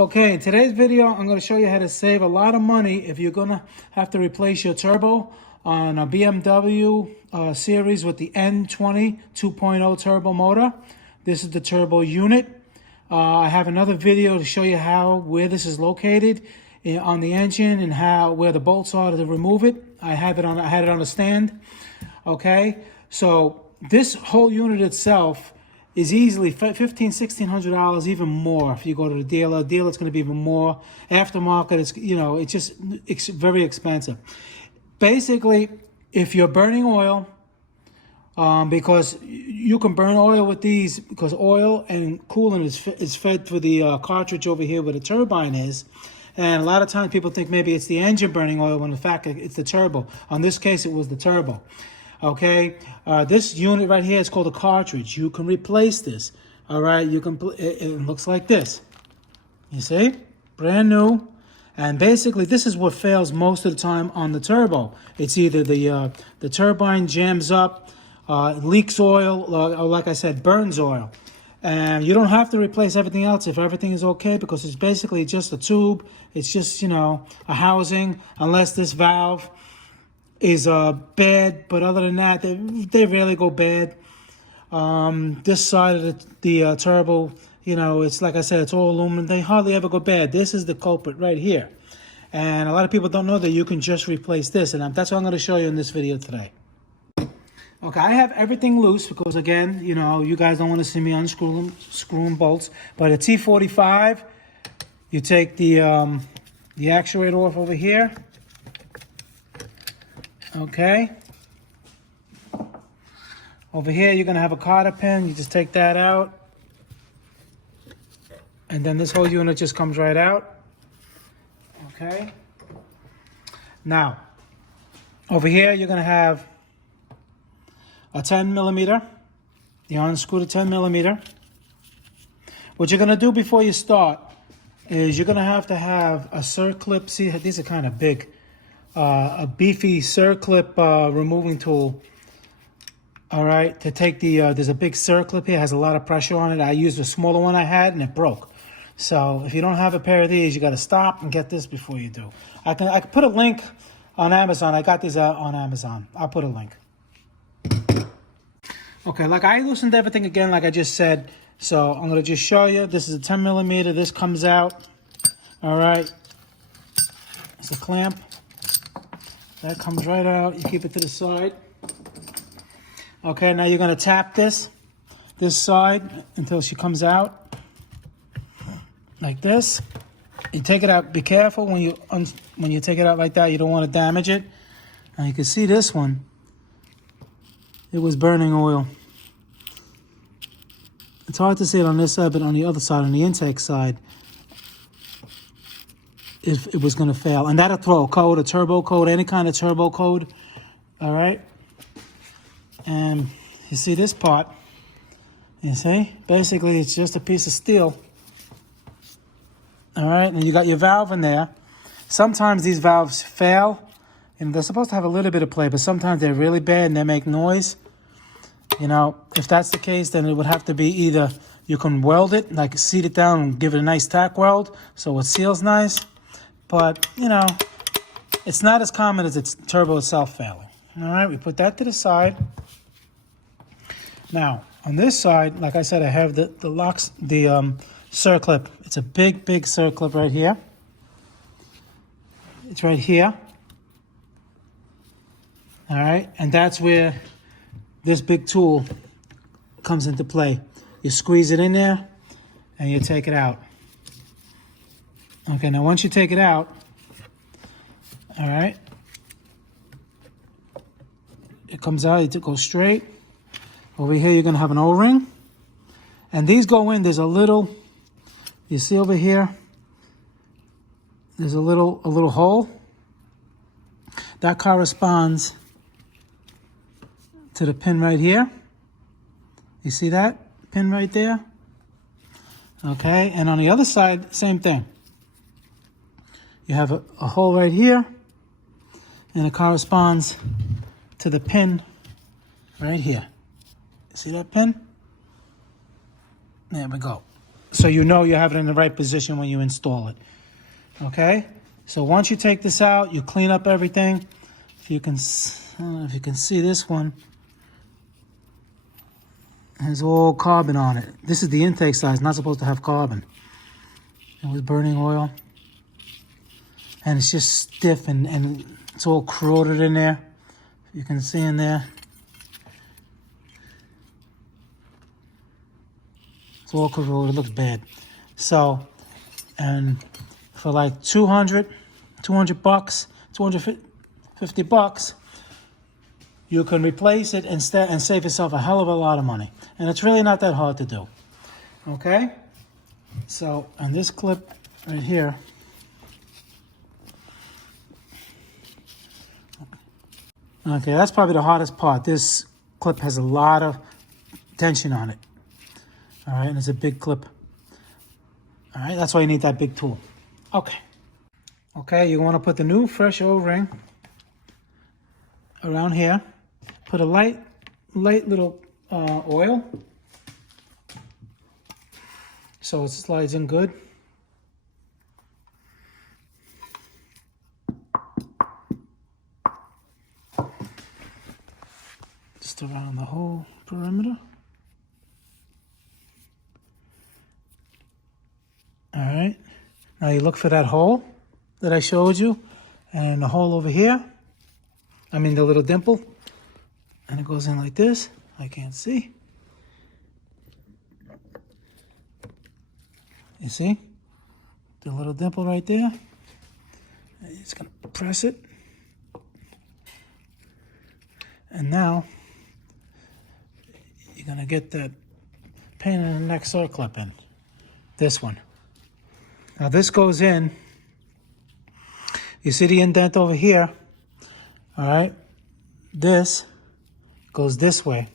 Okay, in today's video, I'm going to show you how to save a lot of money if you're going to have to replace your turbo on a BMW series with the N20 2.0 turbo motor. This is the turbo unit. I have another video to show you where this is located on the engine and where the bolts are to remove it. I had it on a stand. Okay, so this whole unit itself is easily $1,500–$1,600, even more. If you go to the dealer, it's going to be even more. Aftermarket, it's very expensive. Basically, if you're burning oil, because you can burn oil with these, because oil and coolant is fed through the cartridge over here where the turbine is. And a lot of times people think maybe it's the engine burning oil when in fact it's the turbo. On this case, it was the turbo. Okay, this unit right here is called a cartridge. You can replace this. All right, it looks like this. You see, brand new. And basically, this is what fails most of the time on the turbo. It's either the turbine jams up, leaks oil, or like I said, burns oil. And you don't have to replace everything else if everything is okay, because it's basically just a tube. It's just, a housing, unless this valve is bad, but other than that, they rarely go bad. This side of the turbo, it's like I said, it's all aluminum. They hardly ever go bad. This is the culprit right here. And a lot of people don't know that you can just replace this, and that's what I'm going to show you in this video today. Okay, I have everything loose because, again, you guys don't want to see me unscrewing bolts. But a T45, you take the actuator off over here. Okay. Over here, you're going to have a cotter pin. You just take that out. And then this whole unit just comes right out. Okay. Now, over here, you're going to have a 10 millimeter. You unscrew the 10 millimeter. What you're going to do before you start is you're going to have a circlip. See, these are kind of big. A beefy circlip removing tool. All right, to take there's a big circlip here, has a lot of pressure on it. I used a smaller one I had and it broke. So if you don't have a pair of these, you got to stop and get this before you do. I can put a link on Amazon. I got these on Amazon. I'll put a link. Okay, like I loosened everything again, like I just said. So I'm going to just show you. This is a 10 millimeter. This comes out. All right. It's a clamp. That comes right out. You keep it to the side. Okay, now you're going to tap this side until she comes out. Like this. You take it out. Be careful when you take it out like that. You don't want to damage it. Now you can see this one. It was burning oil. It's hard to see it on this side, but on the other side, on the intake side, it was going to fail. And that'll throw a code, a turbo code, any kind of turbo code. All right. And you see this part. You see? Basically, it's just a piece of steel. All right. And you got your valve in there. Sometimes these valves fail. And they're supposed to have a little bit of play, but sometimes they're really bad and they make noise. If that's the case, then it would have to be either you can weld it, like seat it down and give it a nice tack weld so it seals nice. But, it's not as common as its turbo itself failing. All right, we put that to the side. Now, on this side, like I said, I have the circlip. It's a big, big circlip right here. It's right here. All right, and that's where this big tool comes into play. You squeeze it in there, and you take it out. Okay, now once you take it out, all right, it comes out, it goes straight. Over here, you're gonna have an O-ring. And these go in, there's a little, you see over here, there's a little hole. That corresponds to the pin right here. You see that pin right there? Okay, and on the other side, same thing. You have a hole right here, and it corresponds to the pin right here. See that pin? There we go. so you know you have it in the right position when you install it. Okay, so once you take this out, you clean up everything. If you can, I don't know if you can see this one. It has all carbon on it. This is the intake side. It's not supposed to have carbon. It was burning oil. And it's just stiff and it's all corroded in there. You can see in there. It's all corroded. It looks bad. So, and for like 200 bucks, 250 bucks, you can replace it and save yourself a hell of a lot of money. And it's really not that hard to do. Okay? So, on this clip right here, okay, that's probably the hardest part. This clip has a lot of tension on it. All right, and it's a big clip. All right, that's why you need that big tool. Okay. Okay, you want to put the new fresh O-ring around here. Put a light little oil so it slides in good. Just around the whole perimeter. All right, now you look for that hole that I showed you, and the hole over here, I mean the little dimple, and it goes in like this. I can't see. You see? The little dimple right there. It's gonna press it. And now, you're gonna get that pain in the neck circlip in. This one. Now this goes in. You see the indent over here? All right? This goes this way.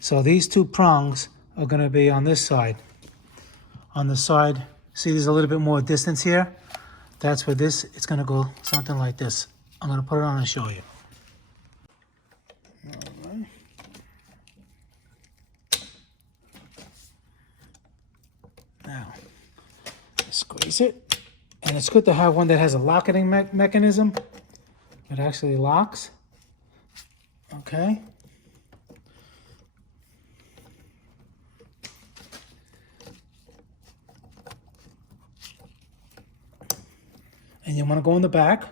So these two prongs are gonna be on this side. On the side, see there's a little bit more distance here? That's where this, it's gonna go something like this. I'm gonna put it on and show you. All right. Now, squeeze it. And it's good to have one that has a locking mechanism. It actually locks. Okay. And you want to go in the back.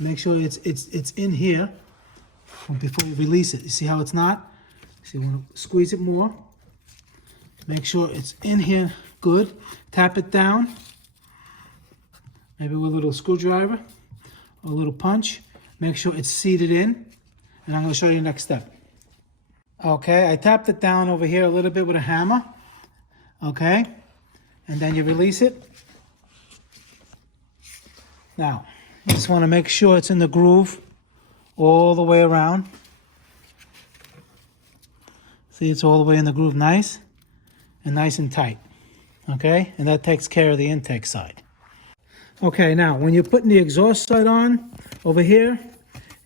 Make sure it's in here before you release it. You see how it's not? So you want to squeeze it more. Make sure it's in here good. Tap it down. Maybe with a little screwdriver or a little punch. Make sure it's seated in. And I'm going to show you the next step. Okay, I tapped it down over here a little bit with a hammer. Okay, and then you release it. Now, you just want to make sure it's in the groove all the way around. See, it's all the way in the groove, nice and tight. Okay, and that takes care of the intake side. Okay, now when you're putting the exhaust side on over here,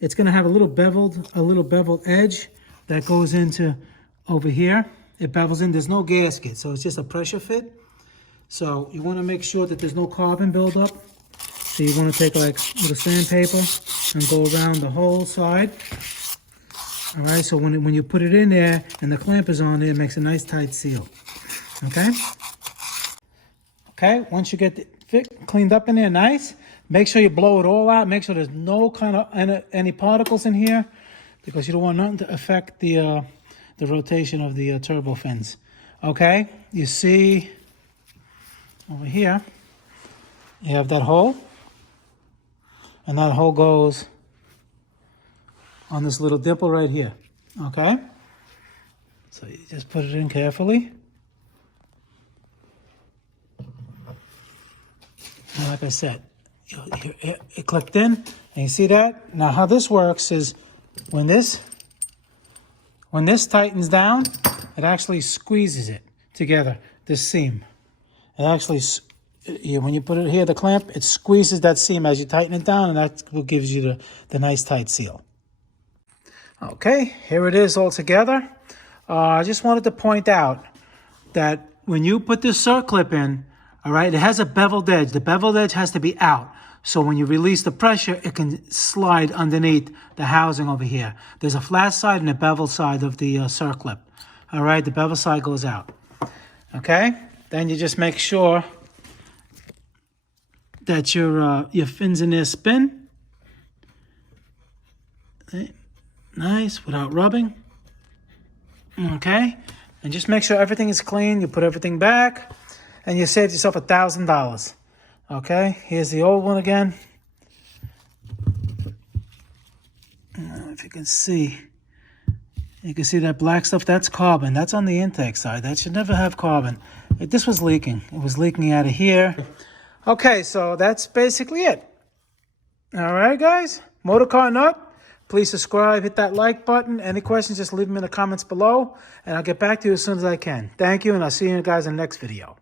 it's going to have a little beveled edge that goes into over here. It bevels in. There's no gasket, so it's just a pressure fit. So you want to make sure that there's no carbon buildup. So you want to take like a little sandpaper and go around the whole side. All right, so when you put it in there and the clamp is on there, it makes a nice tight seal. Okay? Okay, once you get it cleaned up in there, nice. Make sure you blow it all out. Make sure there's no kind of any particles in here, because you don't want nothing to affect the rotation of the turbo fins. Okay, you see over here, you have that hole. And that hole goes on this little dimple right here, okay? So you just put it in carefully. And like I said, it clicked in, and you see that? Now how this works is when this tightens down, it actually squeezes it together, this seam. It actually when you put it here, the clamp, it squeezes that seam as you tighten it down, and that's what gives you the nice tight seal. Okay, here it is all together. I just wanted to point out that when you put this circlip in, all right, it has a beveled edge. The beveled edge has to be out. So when you release the pressure, it can slide underneath the housing over here. There's a flat side and a bevel side of the circlip. All right, the bevel side goes out. Okay, then you just make sure that your fins in there spin. Okay. Nice, without rubbing. Okay, and just make sure everything is clean. You put everything back, and you saved yourself $1,000. Okay, here's the old one again. If you can see that black stuff. That's carbon. That's on the intake side. That should never have carbon. This was leaking. It was leaking out of here. Okay, so that's basically it. All right, guys. Motor Car Nut. Please subscribe, hit that like button. Any questions, just leave them in the comments below, and I'll get back to you as soon as I can. Thank you, and I'll see you guys in the next video.